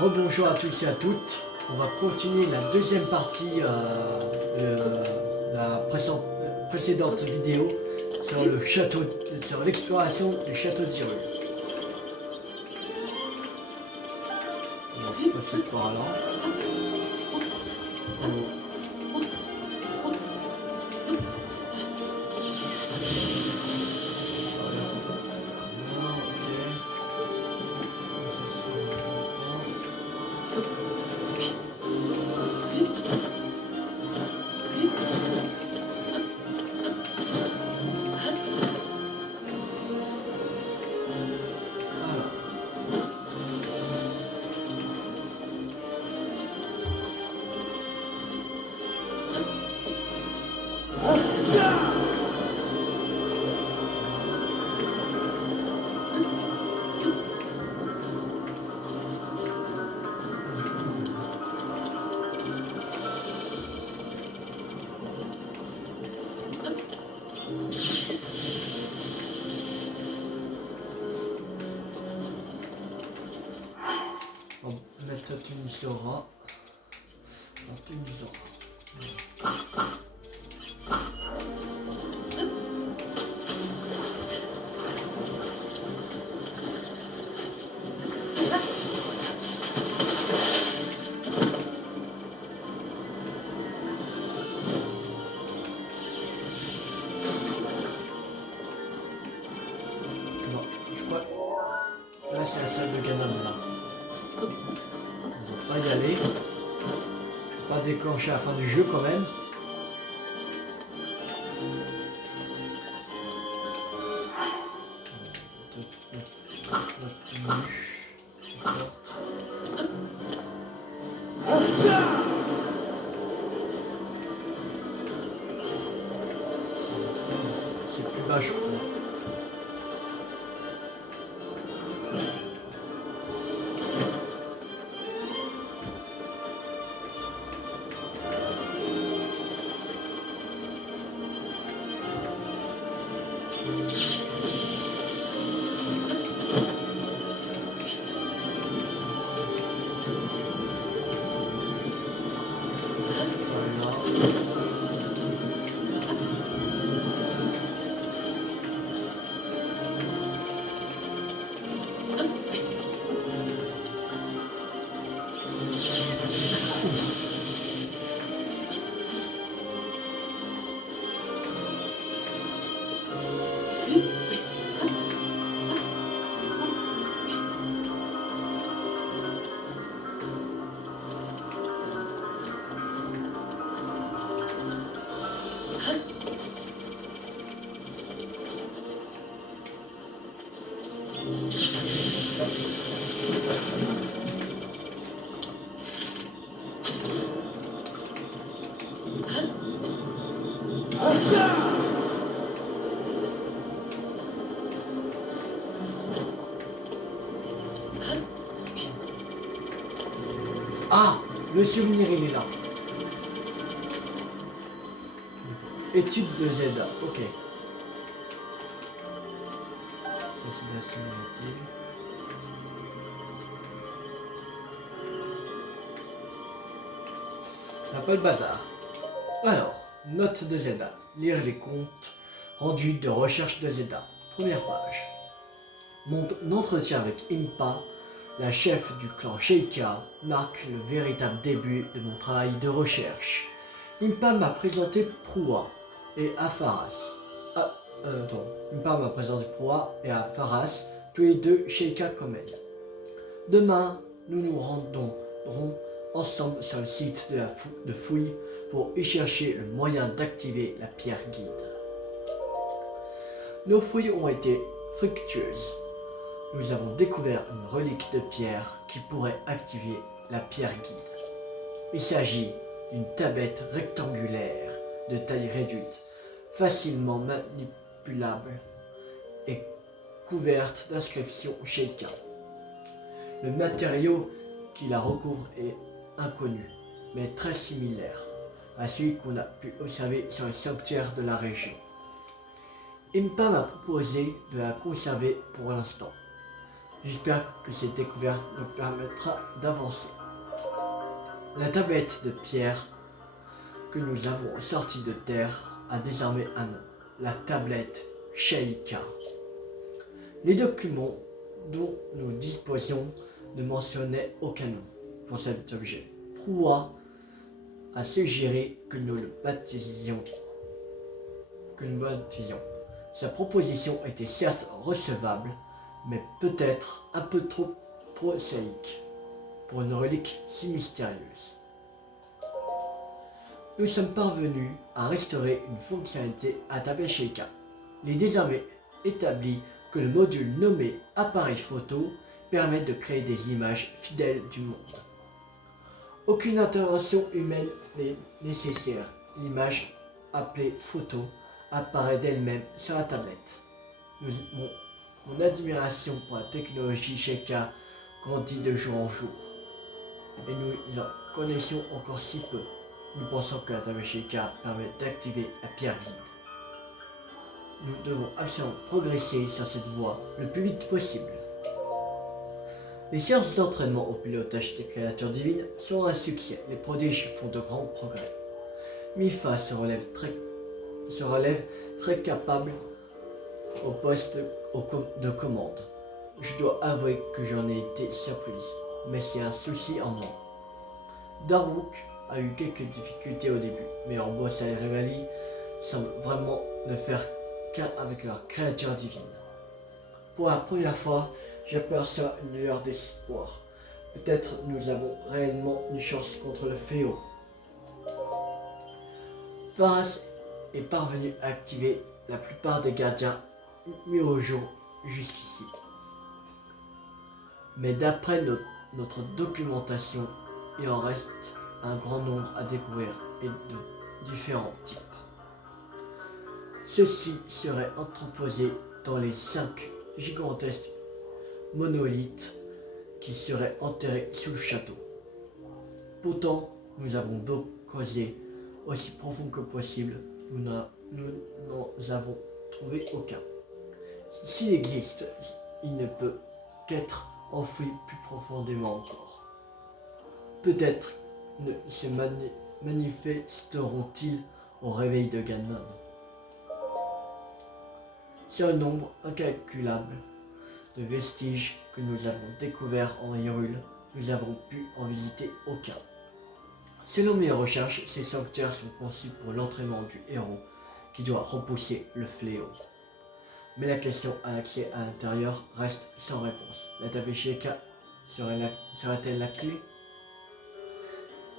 Rebonjour à tous et à toutes. On va continuer la deuxième partie de la précédente vidéo sur le château, sur l'exploration du château d'Hyrule. On va passer par là. On va mettre la Tunisora. La Tunisora. Bon, je crois. Là, c'est la salle de Ganon là. On va pas y aller. Pas déclencher à la fin du jeu quand même. C'est plus bas je crois. Ah, le souvenir il est là. Étude de Zelda, ok. Ça c'est la similitude. Ça n'a pas le bazar. Alors, note de Zelda. Lire les comptes rendus de recherche de Zelda. Première page. Mon entretien avec Impa, la chef du clan Sheikah, marque le véritable début de mon travail de recherche. Impa m'a présenté Proua et Afaras. Impa m'a présenté Proua et Afaras, tous les deux Sheikah comme elle. Demain, nous nous rendrons ensemble sur le site de fouille pour y chercher le moyen d'activer la pierre guide. Nos fouilles ont été fructueuses. Nous avons découvert une relique de pierre qui pourrait activer la pierre guide. Il s'agit d'une tablette rectangulaire de taille réduite, facilement manipulable et couverte d'inscriptions Sheikah. Le matériau qui la recouvre est inconnu, mais très similaire à celui qu'on a pu observer sur les sanctuaires de la région. Impa m'a proposé de la conserver pour l'instant. J'espère que cette découverte nous permettra d'avancer. La tablette de pierre que nous avons sortie de terre a désormais un nom, la tablette Sheikah. Les documents dont nous disposions ne mentionnaient aucun nom pour cet objet. Proua a suggéré que nous le baptisions. Sa proposition était certes recevable, mais peut-être un peu trop prosaïque pour une relique si mystérieuse. Nous sommes parvenus à restaurer une fonctionnalité à Tablette Sheikah. Il est désormais établi que le module nommé appareil photo permet de créer des images fidèles du monde. Aucune intervention humaine n'est nécessaire. L'image appelée photo apparaît d'elle-même sur la tablette. Mon admiration pour la technologie Sheikah grandit de jour en jour. Et nous en connaissions encore si peu. Nous pensons que la tablette Sheikah permet d'activer la pierre vide. Nous devons absolument progresser sur cette voie le plus vite possible. Les séances d'entraînement au pilotage des créatures divines sont un succès. Les prodiges font de grands progrès. Mifa se relève très capable au poste de commande. Je dois avouer que j'en ai été surprise, mais c'est un souci en moi. Darwook a eu quelques difficultés au début, mais Orbosa et Regali semblent vraiment ne faire qu'un avec leur créature divine. Pour la première fois, j'aperçois une lueur d'espoir. Peut-être nous avons réellement une chance contre le fléau. Faras est parvenu à activer la plupart des gardiens mis au jour jusqu'ici. Mais d'après notre documentation, il en reste un grand nombre à découvrir et de différents types. Ceux-ci seraient entreposés dans les 5 gigantesques monolithes qui seraient enterrés sous le château. Pourtant, nous avons beau creuser aussi profond que possible, nous n'en avons trouvé aucun. S'il existe, il ne peut qu'être enfoui plus profondément encore. Peut-être ne se manifesteront-ils au réveil de Ganon. C'est un nombre incalculable de vestiges que nous avons découverts en Hyrule, nous n'avons pu en visiter aucun. Selon mes recherches, ces sanctuaires sont conçus pour l'entraînement du héros qui doit repousser le fléau. Mais la question à l'accès à l'intérieur reste sans réponse. La tablette Sheikah serait-elle la clé?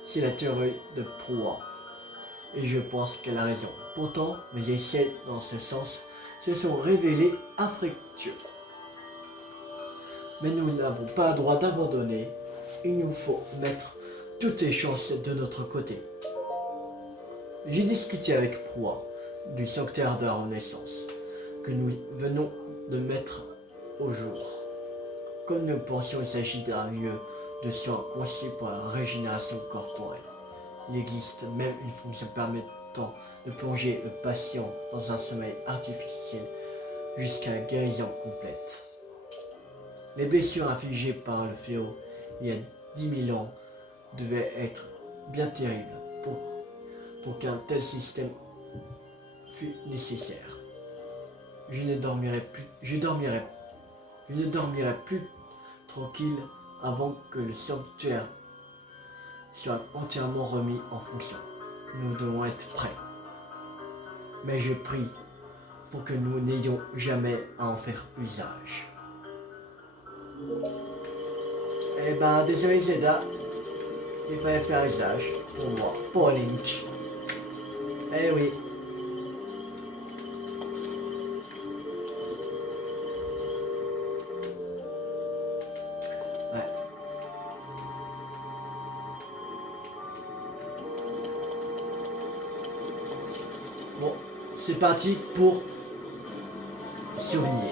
C'est la théorie de Proua, et je pense qu'elle a raison. Pourtant, mes essais dans ce sens se sont révélés infructueux. Mais nous n'avons pas le droit d'abandonner. Il nous faut mettre toutes les chances de notre côté. J'ai discuté avec Proua du sanctuaire de la Renaissance que nous venons de mettre au jour. Comme nous pensions qu'il s'agit d'un lieu de soins conçu pour la régénération corporelle. Il existe même une fonction permettant de plonger le patient dans un sommeil artificiel jusqu'à la guérison complète. Les blessures infligées par le fléau il y a 10 000 ans devaient être bien terribles pour qu'un tel système fût nécessaire. Je ne dormirai plus tranquille avant que le sanctuaire soit entièrement remis en fonction. Nous devons être prêts. Mais je prie pour que nous n'ayons jamais à en faire usage. Eh ben, désolé Zelda, il fallait faire usage pour moi, pour Link. Eh oui. Ouais. Bon, c'est parti pour souvenir.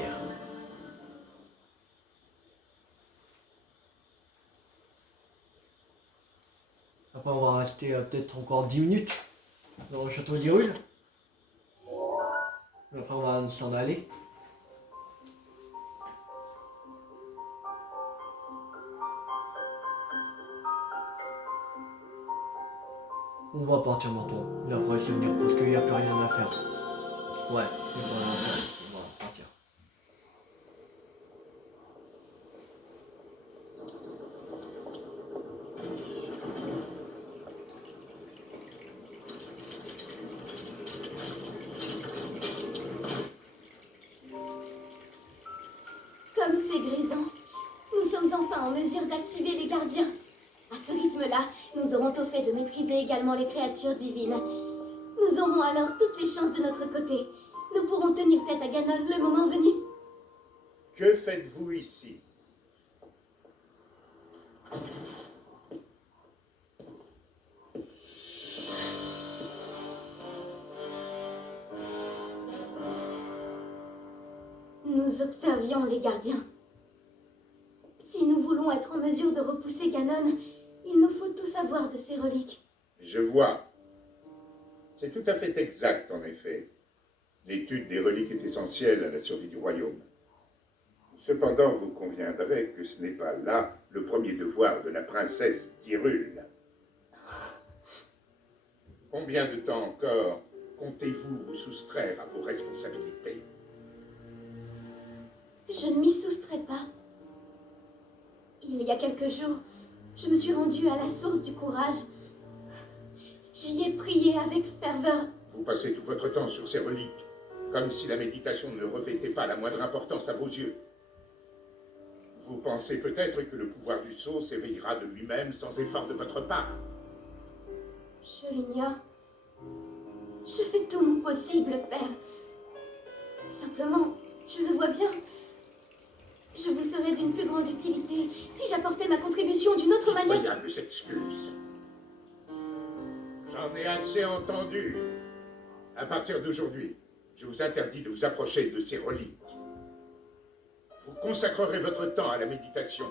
Après, on va rester peut-être encore 10 minutes dans le château d'Hyrule. Après, on va s'en aller. On va partir maintenant, d'après les souvenirs, parce qu'il n'y a plus rien à faire. Ouais, il n'y a plus rien à faire, on va partir. Comme c'est grisant. Nous sommes enfin en mesure d'activer les gardiens. À ce rythme-là, nous aurons au fait de maîtriser également les créatures divines. Nous aurons alors toutes les chances de notre côté. Nous pourrons tenir tête à Ganon le moment venu. Que faites-vous ici? Nous observions les gardiens. Si nous voulons être en mesure de repousser Ganon, il nous faut tout savoir de ces reliques. Je vois. C'est tout à fait exact, en effet. L'étude des reliques est essentielle à la survie du royaume. Cependant, vous conviendrez que ce n'est pas là le premier devoir de la princesse d'Hyrule. Combien de temps encore comptez-vous vous soustraire à vos responsabilités? Je ne m'y soustrais pas. Il y a quelques jours, je me suis rendue à la source du courage. J'y ai prié avec ferveur. Vous passez tout votre temps sur ces reliques, comme si la méditation ne revêtait pas la moindre importance à vos yeux. Vous pensez peut-être que le pouvoir du sceau s'éveillera de lui-même sans effort de votre part. Je l'ignore. Je fais tout mon possible, Père. Simplement, je le vois bien. Je vous serais d'une plus grande utilité si j'apportais ma contribution d'une autre manière. Incroyables excuses. J'en ai assez entendu. À partir d'aujourd'hui, je vous interdis de vous approcher de ces reliques. Vous consacrerez votre temps à la méditation.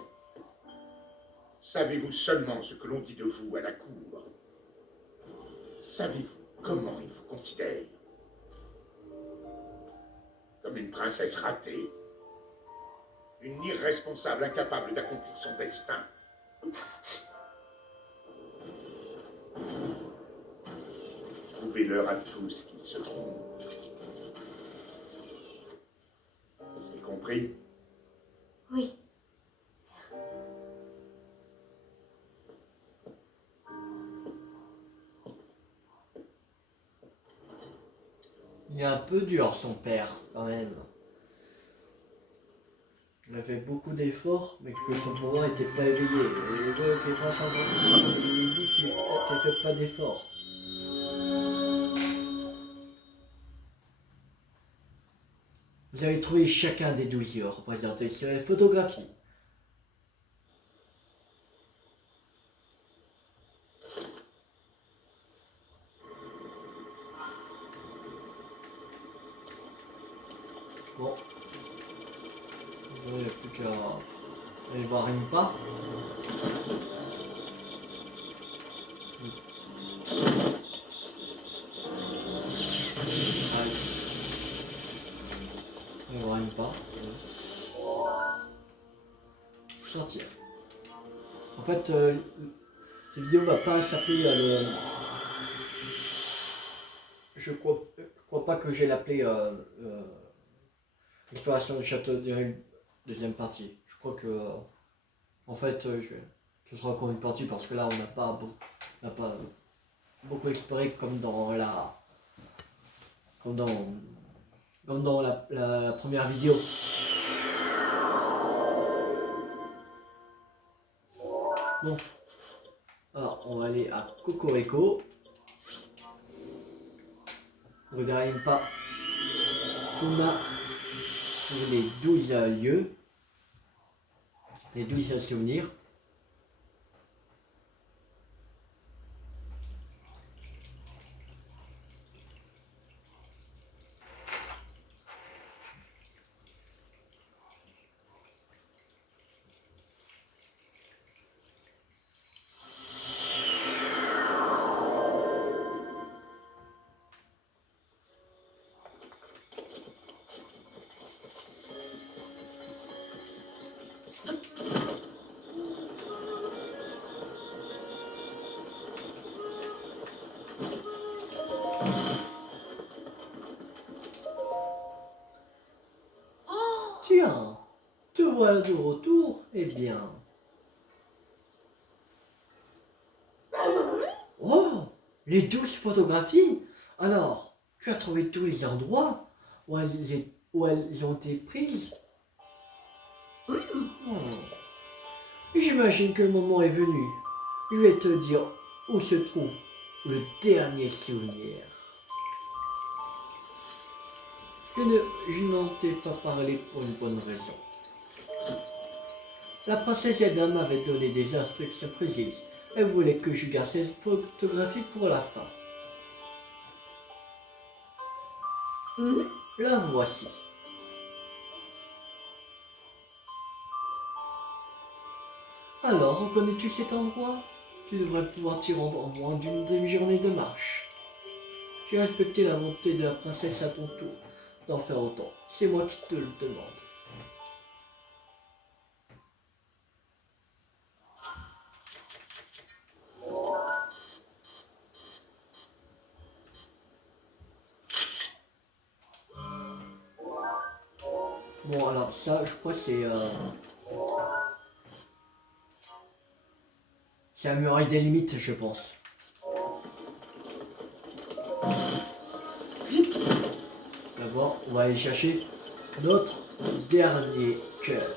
Savez-vous seulement ce que l'on dit de vous à la cour? Savez-vous comment ils vous considèrent? Comme une princesse ratée, une irresponsable incapable d'accomplir son destin. Prouvez-leur à tous qu'ils se trompent. C'est compris? Oui. Il est un peu dur, son père, quand même. Il a fait beaucoup d'efforts, mais que son pouvoir n'était pas éveillé. Et il veut qu'il fasse encore plus. Il dit qu'elle fait pas d'efforts. Vous avez trouvé chacun des 12 yeux représentés sur les photographies. Bon. Il n'y a plus qu'à aller voir Impa. Allez. On va voir Impa. Sortir. En fait, cette vidéo va pas s'appeler je crois pas que j'ai l'appelé Exploration du château d'Hyrule, deuxième partie. Je crois que en fait ce sera encore une partie parce que là on n'a pas beaucoup exploré comme dans la première vidéo. Bon. Alors on va aller à Cocorico. Regardez pas. On a pour les 12 lieux, les 12 souvenirs. voilà de retour. Eh bien... Oh, les 12 photographies. Alors, tu as trouvé tous les endroits où elles ont été prises. Hmm. J'imagine que le moment est venu. Je vais te dire où se trouve le dernier souvenir. Je n'en t'ai pas parlé pour une bonne raison. La princesse Edna m'avait donné des instructions précises. Elle voulait que je garde ces photographies pour la fin. La voici. Alors, reconnais-tu cet endroit? Tu devrais pouvoir t'y rendre en moins d'une demi-journée de marche. J'ai respecté la volonté de la princesse à ton tour d'en faire autant. C'est moi qui te le demande. Bon, alors ça, je crois que c'est la muraille des limites, je pense. D'abord, on va aller chercher notre dernier cœur.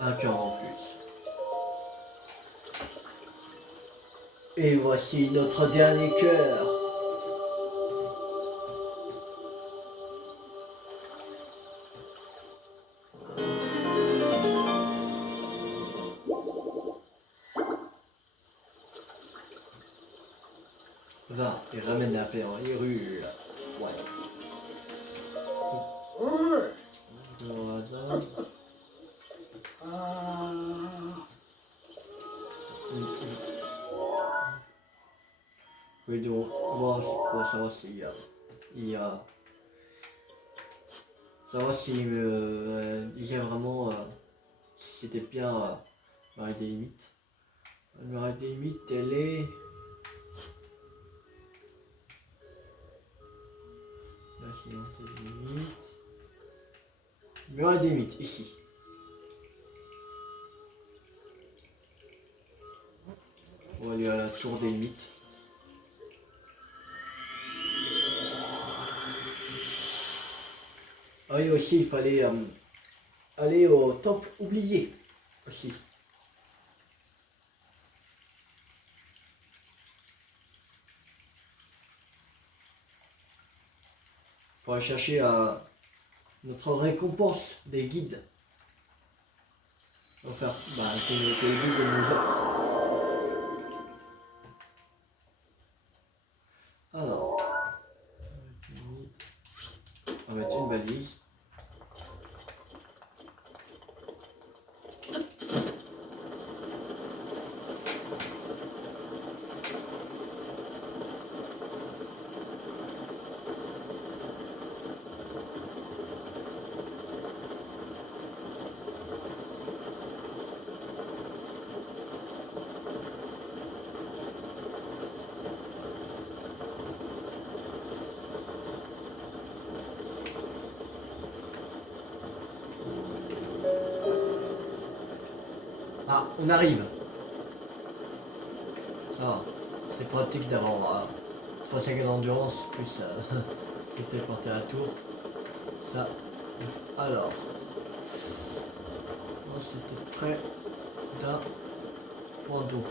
Un cœur en plus. Et voici notre dernier cœur. Va et ramène la paix en Hyrule. Voilà. Voilà. Oui, donc, bon, pour savoir s'il y a savoir s'il disait vraiment si c'était bien la muraille des limites. La muraille des limites, elle est... La silence des limites... Muraille des limites, ici. On va aller à la tour des limites. Ah oui, aussi, il fallait aller au temple oublié, aussi. Pour aller chercher notre récompense des guides. Enfin, que les guides nous offrent. Alors, on va mettre une balise. Ah, on arrive. Ça va. C'est pratique d'avoir 3 secondes d'endurance plus se téléporter à la tour. Ça. Alors. C'était près d'un point d'eau.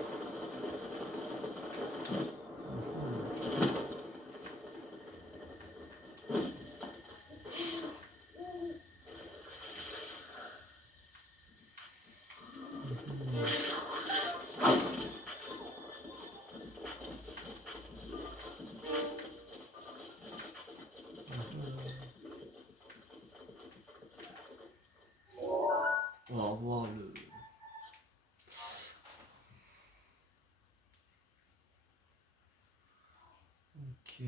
On va voir le... Ok.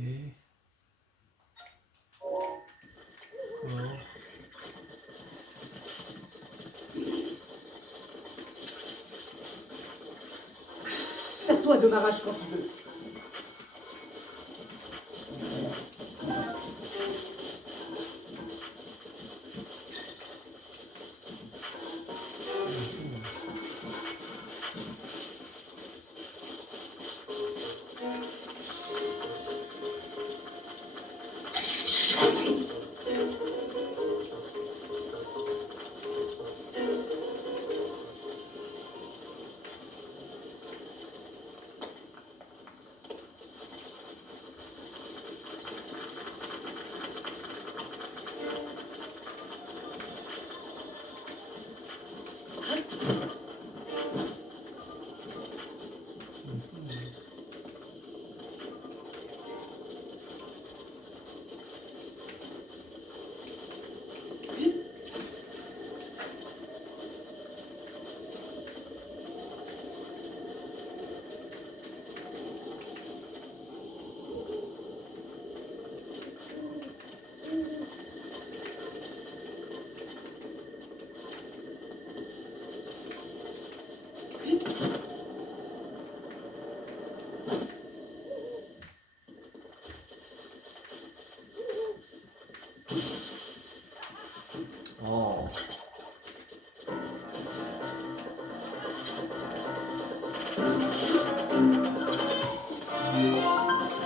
Alors. Sers-toi de ma rage quand tu veux. Oh.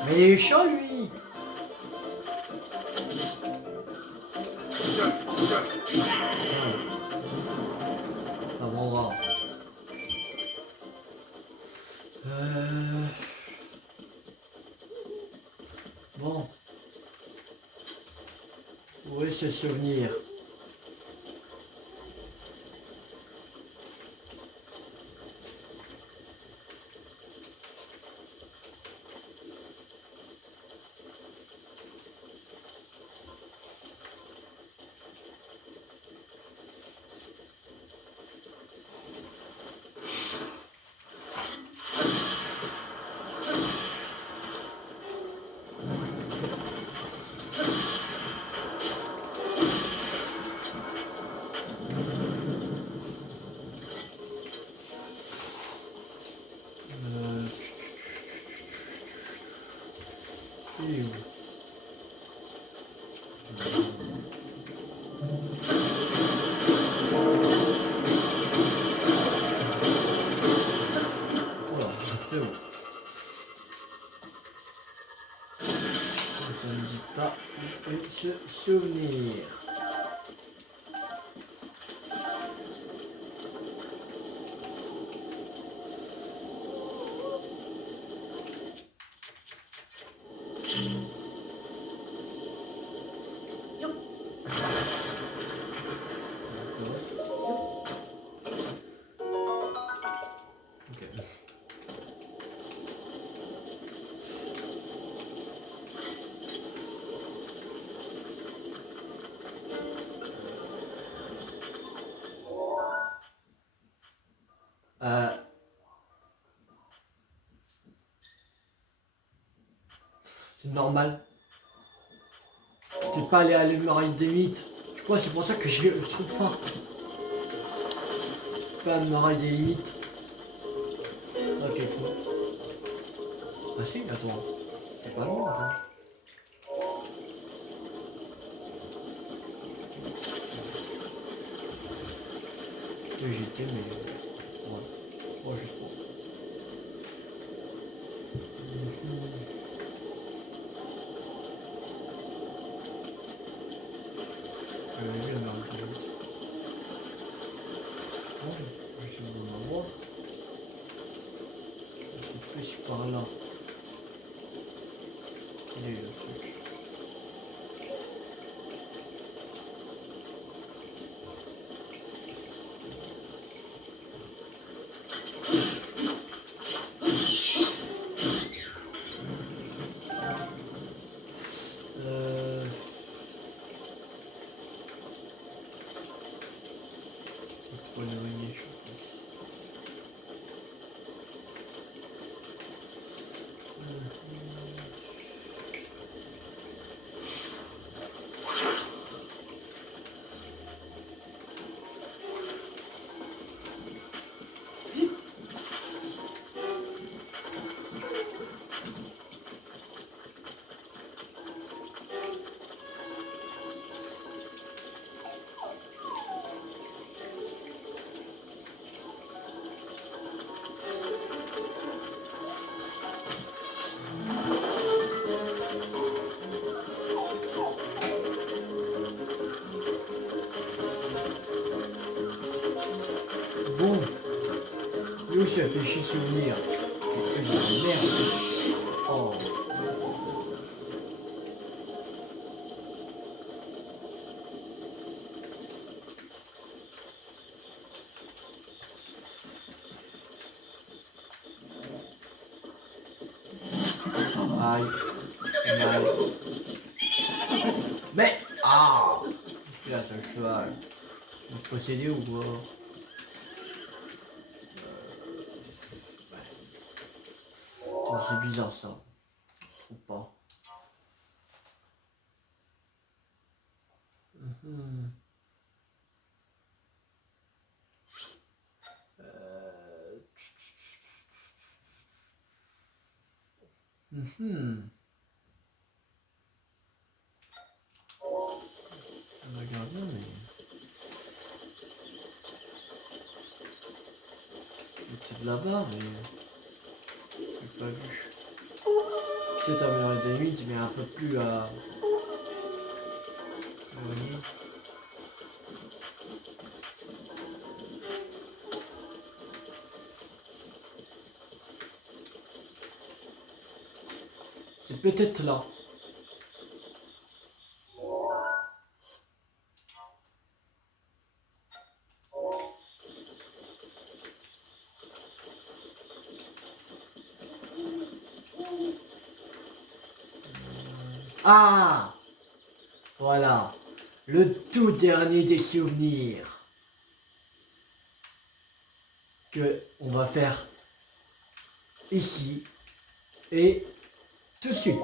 Mais il est chaud lui. Ah bon, on va voir. Bon. Où est ce souvenir? Il est où? Voilà, c'est où? Ça ne dit pas où est ce souvenir. Ok. C'est normal. T'es pas allé à l'Émeraude des Mythes. Je crois que c'est pour ça que je trouve pas. Pas à l'Émeraude des Mythes. Ok, cool. Ah si, attends. C'est pas loin, quoi. J'étais, mais... Ouais. Oh, juste pour... Je vais aller à l'Émeraude des Mythes. Bon, je suis au bon endroit. Je suis plus par là. Il est le truc. Trop éloigné, je pense. Bon, lui ça fait chier souvenir. Merde. Oh. Aïe. Aïe. Mais ah, qu'est-ce qu'il a ce cheval? Il est possédé ou quoi? Oh, c'est bizarre ça. Je trouve pas. Mhm. Mhm. On va regarder, mais... peut-être là-bas, mais j'ai pas vu. Peut-être à meilleure des limites, mais un peu plus à... éloigné. C'est peut-être là. Ah! Voilà. Le tout dernier des souvenirs. Que on va faire ici et tout de suite.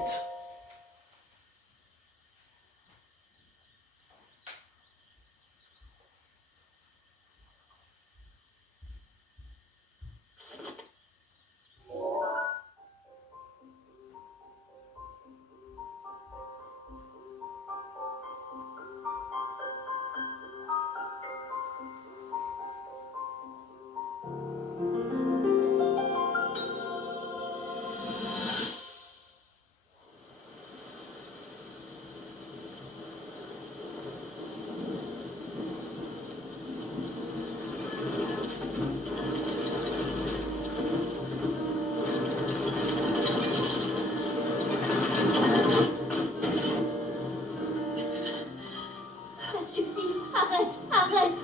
Ça suffit. Arrête, arrête.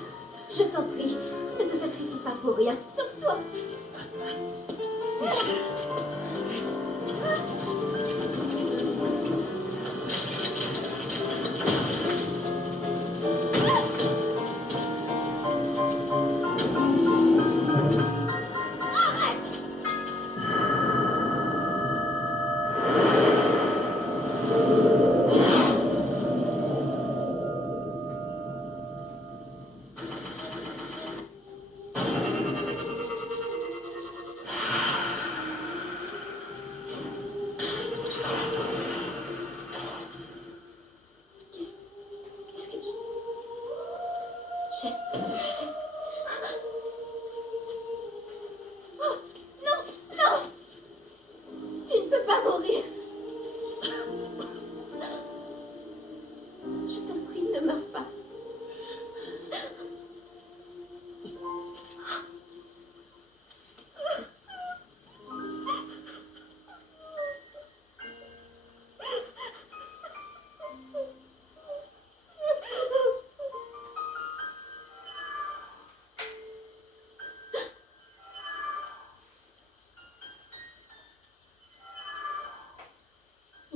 Je t'en prie. Ne te sacrifie pas pour rien. Sauve-toi. Qu'est-ce que j'ai... Oh, non, non. Tu ne peux pas mourir. Je t'en prie, ne meurs pas.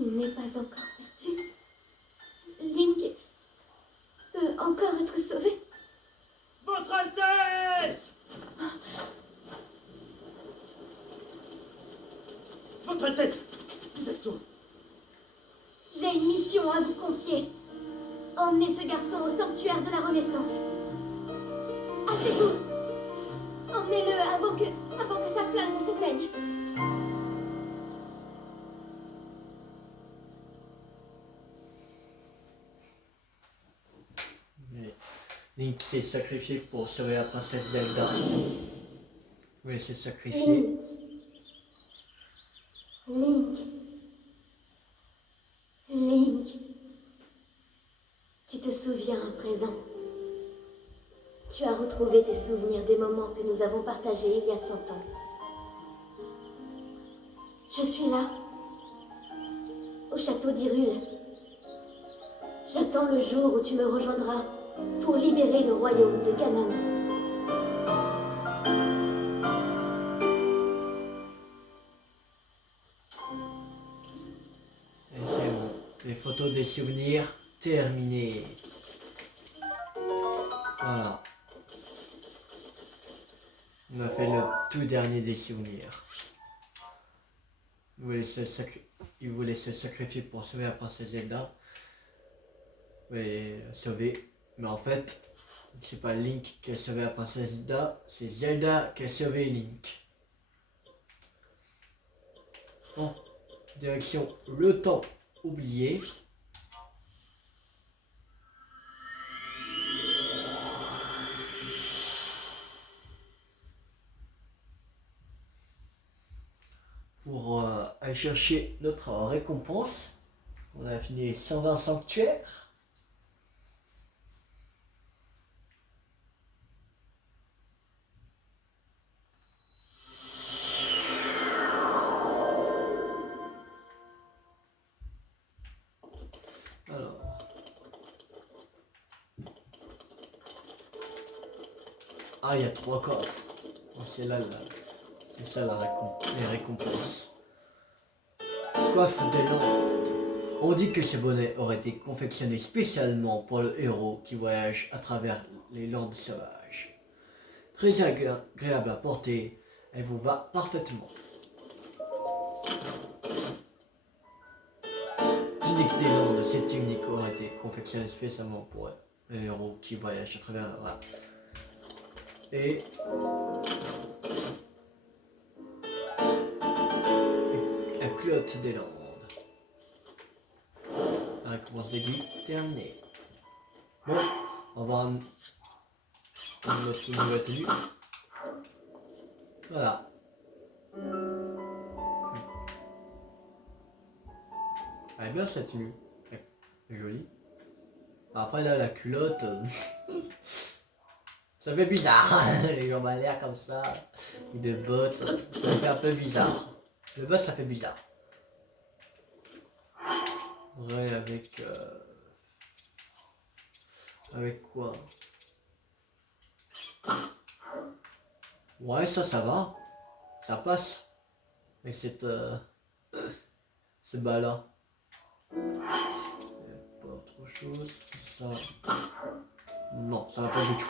Il n'est pas encore perdu. Link peut encore être sauvé. Votre Altesse! Votre Altesse! Vous êtes sauve. J'ai une mission à vous confier. Emmenez ce garçon au sanctuaire de la Renaissance. Hâtez-vous. Emmenez-le avant que sa flamme ne s'éteigne. Mais Link s'est sacrifié pour sauver la princesse Zelda. Oui, s'est sacrifié. Link. Link. Tu te souviens à présent. Tu as retrouvé tes souvenirs des moments que nous avons partagés il y a 100 ans. Je suis là, au château d'Hyrule. J'attends le jour où tu me rejoindras pour libérer le royaume de Ganon. Et c'est bon. Les photos des souvenirs terminées. Voilà. On a fait le tout dernier des souvenirs. Il voulait se sacrifier pour sauver la princesse Zelda. Et sauver. Mais en fait, c'est pas Link qui a sauvé la princesse Zelda, c'est Zelda qui a sauvé Link. Bon, direction le temps oublié. chercher notre récompense. On a fini les 120 sanctuaires. Alors. Ah, il y a 3 coffres. Oh, c'est là, c'est ça les récompenses. Coiffe des Landes. On dit que ces bonnets auraient été confectionnés spécialement pour le héros qui voyage à travers les landes sauvages. Très agréable à porter, elle vous va parfaitement. Tunique des Landes, cette tunique aurait été confectionnée spécialement pour le héros qui voyage à travers... Voilà. Et la culotte des Landes. La récompense d'aiguille terminée. Bon, on va voir notre nouvelle tenue. Voilà. Elle est bien cette tenue. Elle est jolie. Après là, la culotte... ça fait bizarre. Les jambes à l'air comme ça. Et des bottes. Ça fait un peu bizarre. Le bas, ça fait bizarre. Ouais, avec... Avec quoi? Ouais, ça va. Ça passe. Avec cette... ce bas là. Pas autre chose. Ça... Non, ça va pas du tout.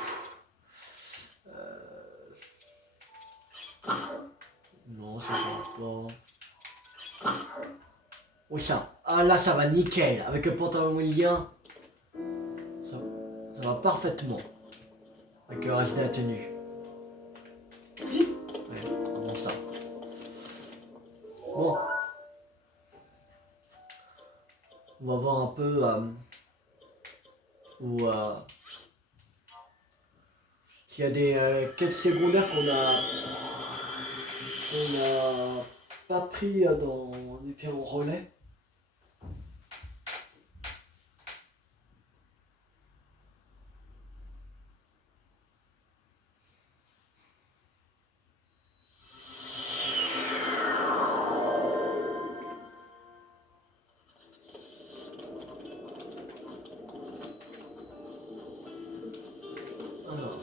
Non, ça va pas. Oui, ça. Ah là, ça va nickel. Avec le pantalon moulien. Ça va parfaitement. Avec le reste de la tenue. Ouais, bon ça. Bon. On va voir un peu s'il y a des quêtes secondaires qu'on a pas pris dans différents relais. Alors.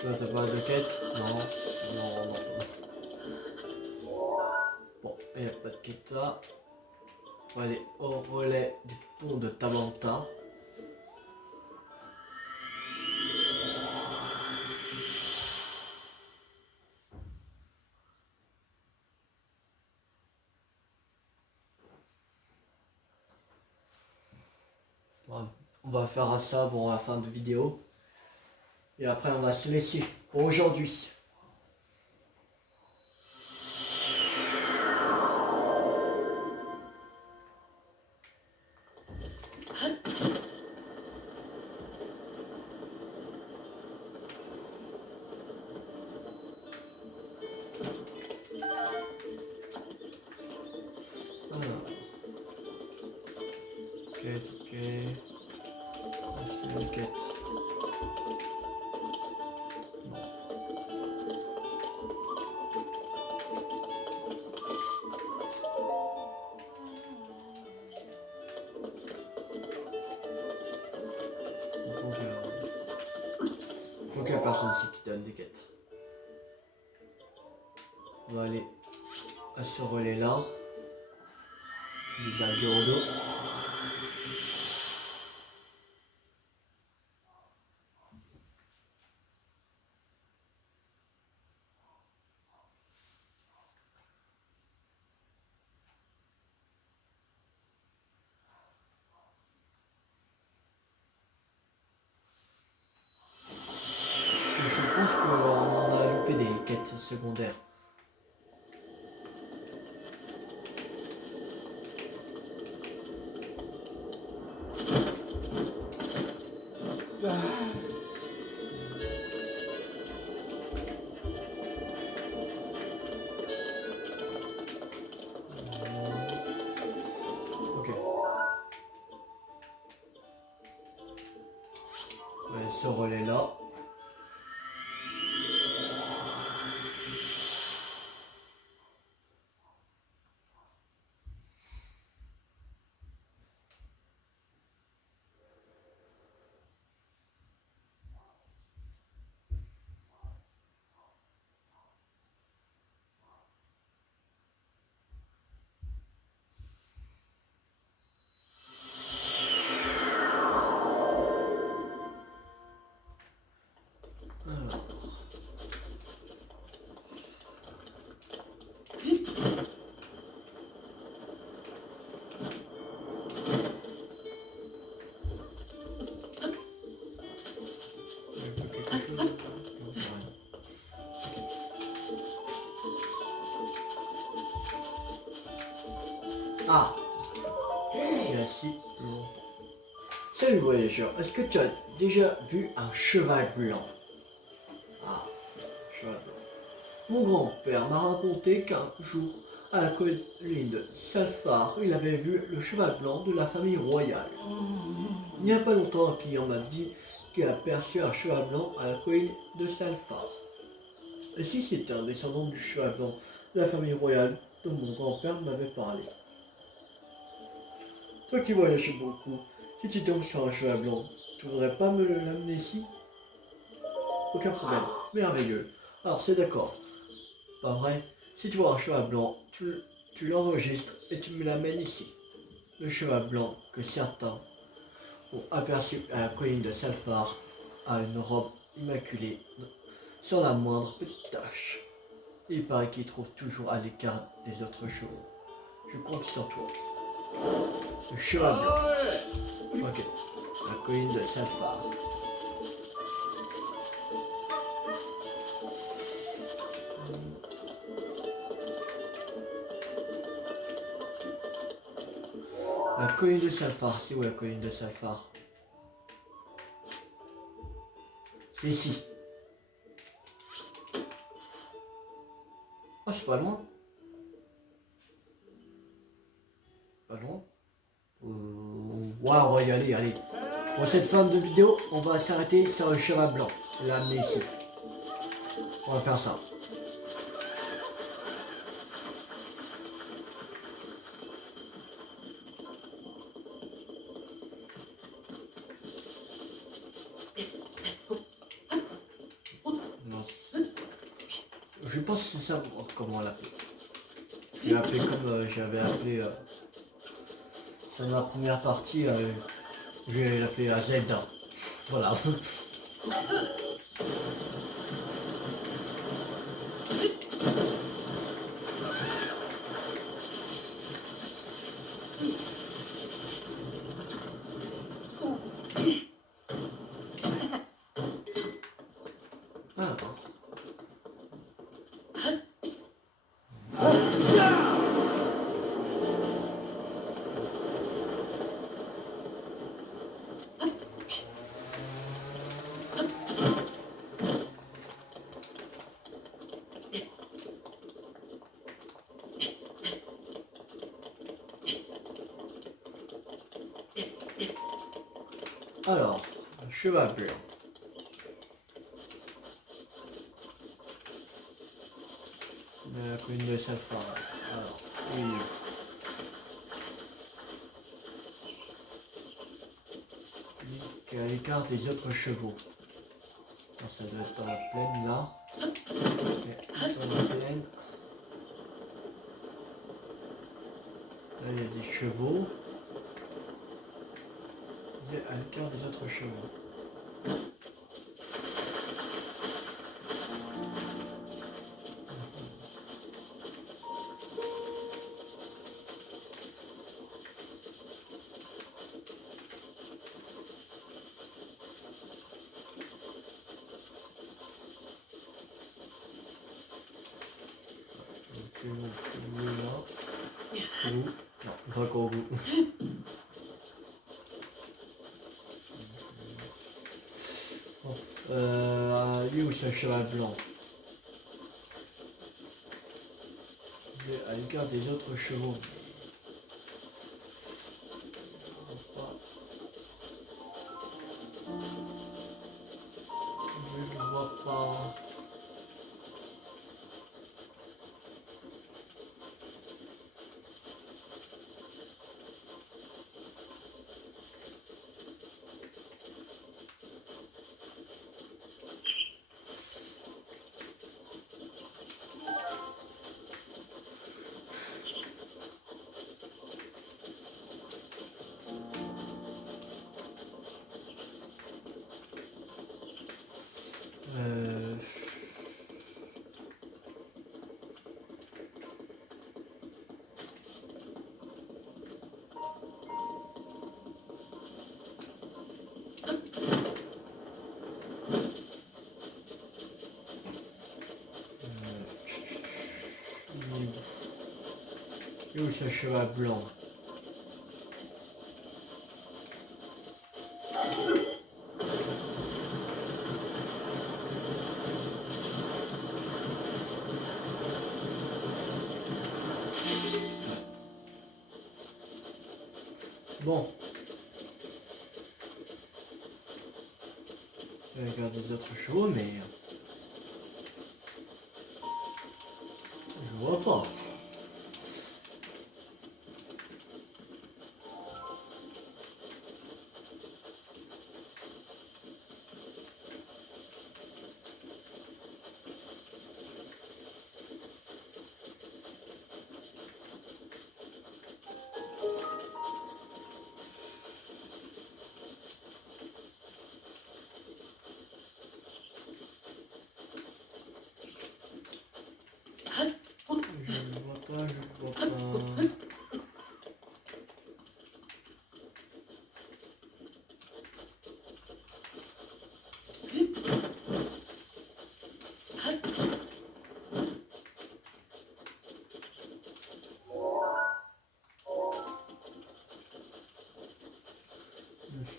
Toi, t'as pas de quête? Non. Non. Bon, il n'y a pas de quête là. On va aller au relais du pont de Tabanta. On va faire ça pour la fin de vidéo. Et après on va se laisser pour aujourd'hui. Alors. Ok. Est-ce qu'il y a une quête? Non. Donc il n'y a personne ici qui donne des quêtes. On va aller à ce relais là. Bizarre Gyrodo. pense qu'on a loupé des quêtes secondaires. Ok. Ouais, ce relais là. Alors. Quelque chose? Non, rien. Ah, il y a si longtemps. Salut voyageur, est-ce que tu as déjà vu un cheval blanc? Ah, cheval blanc. Mon grand-père m'a raconté qu'un jour, à la colline de Salfar, il avait vu le cheval blanc de la famille royale. Il n'y a pas longtemps, un client m'a dit qu'il a aperçu un cheval blanc à la colline de Salfar. Et si c'était un descendant du cheval blanc de la famille royale dont mon grand-père m'avait parlé? Toi qui voyages beaucoup, si tu tombes sur un cheval blanc, tu voudrais pas me l'amener ici? Aucun problème, merveilleux. Alors c'est d'accord. Pas vrai? Si tu vois un cheval blanc, tu l'enregistres et tu me l'amènes ici. Le cheval blanc que certains ont aperçu à la colline de Salfar a une robe immaculée, sans la moindre petite tache. Il paraît qu'il trouve toujours à l'écart des autres chevaux. Je compte sur toi. Le cheval blanc. Ok. La colline de Salfar. La colline de Salfar, c'est où la colline de Salfar? C'est ici. Oh, c'est pas loin. Pas loin. Ouais, on va y aller, allez. Pour cette fin de vidéo, on va s'arrêter sur le cheval blanc. L'amener ici. On va faire ça. Non. Je pense que c'est ça comment l'appeler. Je vais appeler comme j'avais appelé dans la première partie. Je vais l'appeler à Zelda. Voilà. Ah. Alors, un cheval blanc. De la colline de Salfar. Alors, oui. À l'écart des autres chevaux. Alors, ça doit être dans la plaine là. Et dans la plaine. Là, il y a des chevaux. À l'écart des autres chevaux. c'est bon. Au bout, là. Au bout. Non, pas encore au bout. Bon. Lui où c'est un cheval blanc. Il est à l'égard des autres chevaux. Je ne vois pas. Euh... Il est où ce cheval blanc? Bon. Je regarde les autres chevaux, mais je vois pas. Je ne vois pas, je ne vois pas.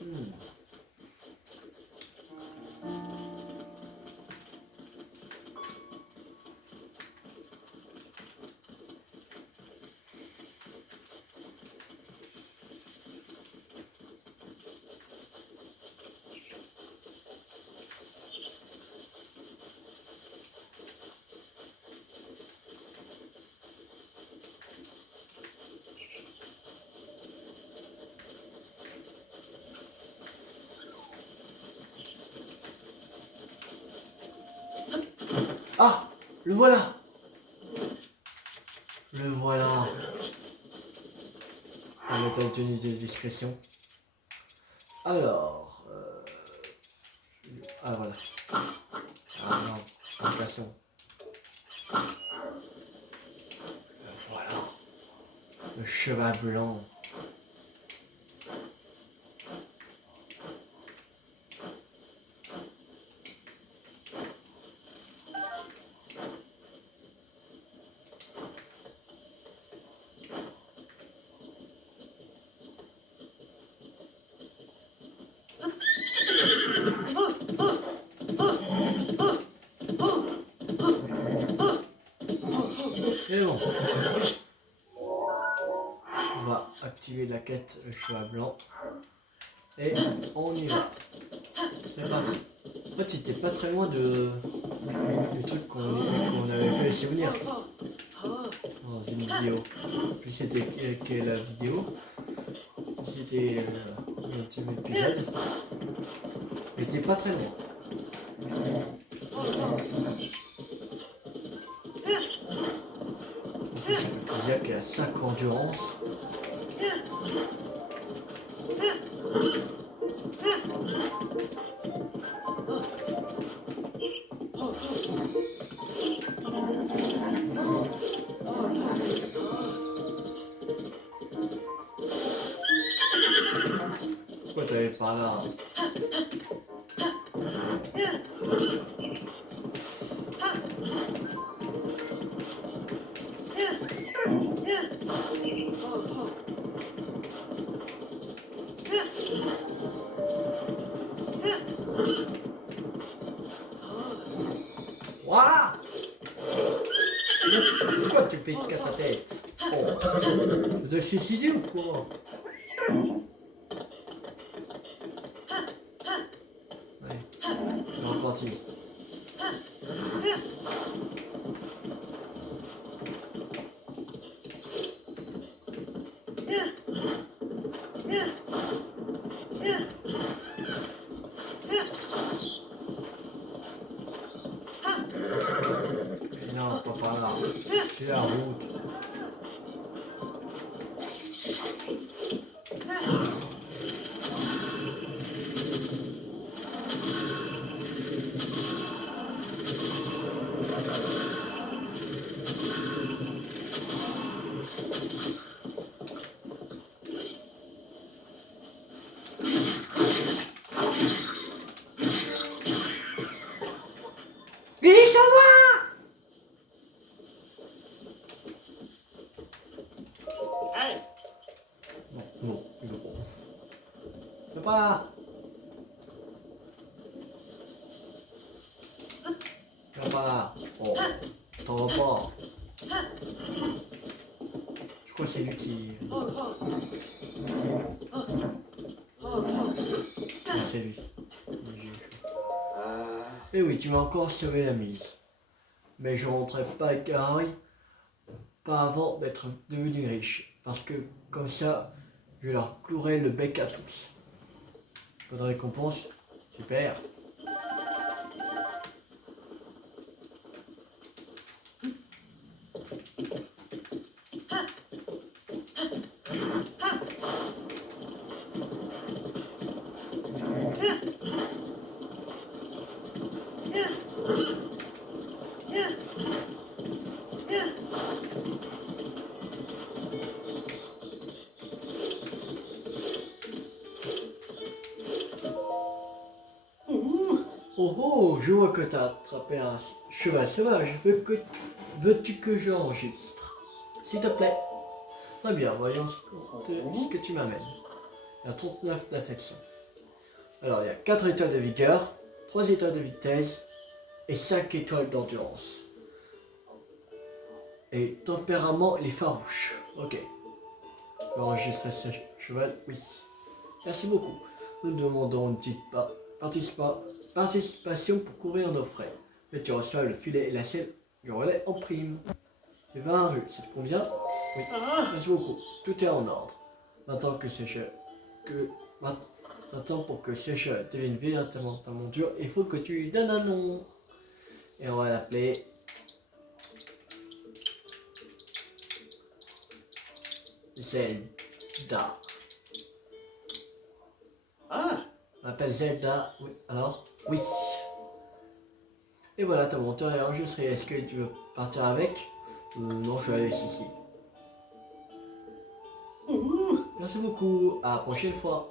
Mhm. Ah, le voilà. Le voilà. La méthode tenue de discrétion. Alors, ah voilà. Ah non, plantation. Le voilà. Le cheval blanc. Et bon. On va activer la quête le cheval blanc. Et on y va. C'est parti. En fait, c'était pas très loin du truc qu'on avait fait souvenir dans une vidéo. Plus c'était que la vidéo. C'était un petit épisode. Mais c'était pas très loin. En plus, ça fait plaisir qu'il a 5 endurance. Pourquoi t'avais pas là? Pourquoi tu fais qu'à ta tête? Oh. Vous avez suicidé ou quoi? Ouais, c'est reparti. Non, pas par là. C'est la route. Ils sont là! Hey, Non, non, non. C'est pas là. C'est pas là. Oh, t'en vas pas. Je crois que c'est lui qui... Ah, c'est lui. Eh oui, tu m'as encore sauvé la mise. Mais je rentrerai pas avec Harry, pas avant d'être devenu riche. Parce que comme ça, je leur clouerai le bec à tous. Pas de récompense? Super. Oh oh, je vois que t'as attrapé un cheval sauvage. Veux-tu que j'enregistre? S'il te plaît. Très bien, voyons ce que tu m'amènes. Il y a 39 d'affection. Alors, il y a 4 étoiles de vigueur, 3 étoiles de vitesse et 5 étoiles d'endurance. Et tempérament, il est farouche. Ok. Je vais enregistrer ce cheval, oui. Merci beaucoup. Nous demandons une petite participation pour couvrir nos frais. Et tu reçois le filet et la selle du relais en prime. C'est 20 rues, ça te convient? Oui. Merci beaucoup. Tout est en ordre. Maintenant pour que ce cheval devienne véritablement ta monture, il faut que tu lui donnes un nom. Et on va l'appeler Zelda. ah, On l'appelle Zelda. Oui. Alors? Oui. Et voilà, ta monture est enregistrée. Est-ce que tu veux partir avec? Non, je vais aller ici. Merci beaucoup. À la prochaine fois.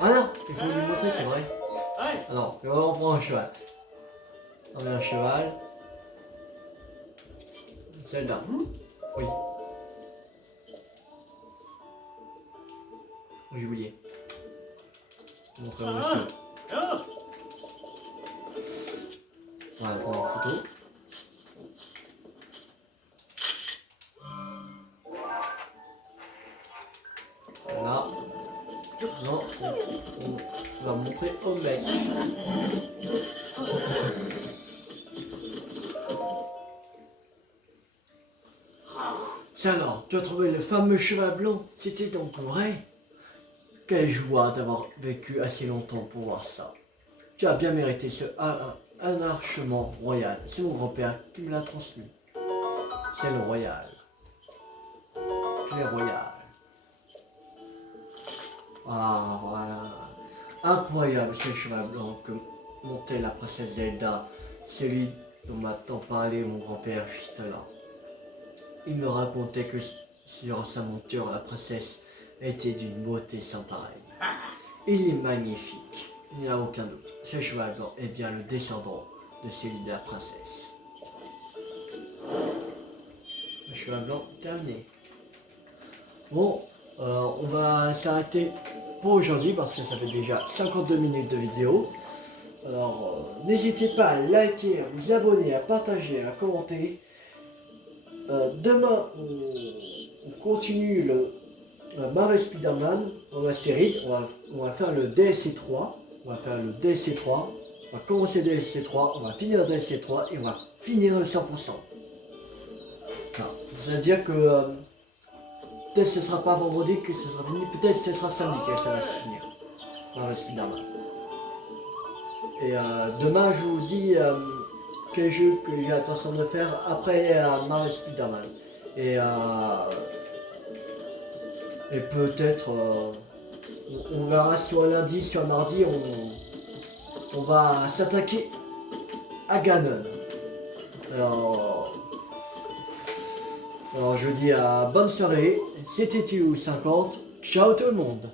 Ah non, il faut lui montrer, c'est vrai. ouais, Alors, on va reprendre un cheval. On met un cheval. Zelda. Oui. Oui, j'ai oublié. Montrez-moi ici. oh, Voilà, prendre en photo. Voilà. Non, on va montrer au mec. Tiens alors, tu as trouvé le fameux cheval blanc. C'était donc vrai? Quelle joie d'avoir vécu assez longtemps pour voir ça. Tu as bien mérité ce harnachement royal. C'est mon grand-père qui me l'a transmis. C'est le royal. Tu es royal. Ah, voilà. Incroyable ce cheval blanc que montait la princesse Zelda. Celui dont m'a tant parlé mon grand-père juste là. Il me racontait que sur sa monture, la princesse était d'une beauté sans pareille. Il est magnifique, il n'y a aucun doute. Ce cheval blanc est bien le descendant de celui de la princesse. Le cheval blanc terminé. Bon, on va s'arrêter pour aujourd'hui parce que ça fait déjà 52 minutes de vidéo. Alors, n'hésitez pas à liker, à vous abonner, à partager, à commenter. Demain, on continue le Marvel Spider-Man en astéroïde. On va faire le DLC 3. On va faire le DLC 3. On va commencer le DLC 3. On va finir le DLC 3 et on va finir le 100%. C'est-à-dire que peut-être ce sera pas vendredi que ce sera fini. Peut-être ce sera samedi que ça va se finir. Marvel Spider-Man. Et demain, je vous dis quel jeu que j'ai l'intention de faire après Marvel Spider-Man. Et peut-être, on verra soit lundi, soit mardi, on va s'attaquer à Ganon. Alors je dis bonne soirée, c'était TU50, ciao tout le monde.